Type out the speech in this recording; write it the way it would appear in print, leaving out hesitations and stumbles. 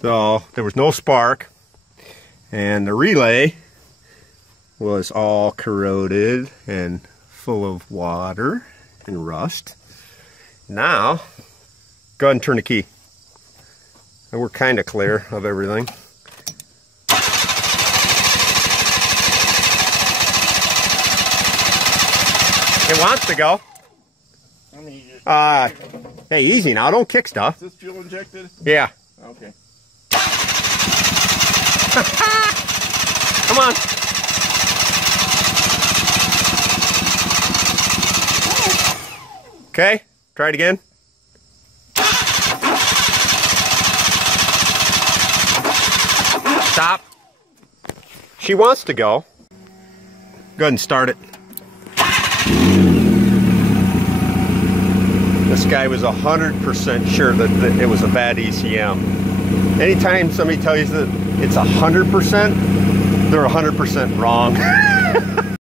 So there was no spark, and the relay was all corroded and full of water and rust. Now, go ahead and turn the key. And we're kind of clear of everything. It wants to go. Hey, easy now. Don't kick stuff. Is this fuel injected? Yeah. Okay. Come on. Okay. Try it again. Stop. She wants to go. Go ahead and start it. This guy was 100% sure that it was a bad ECM. Anytime somebody tells you that it's 100%, they're 100% wrong.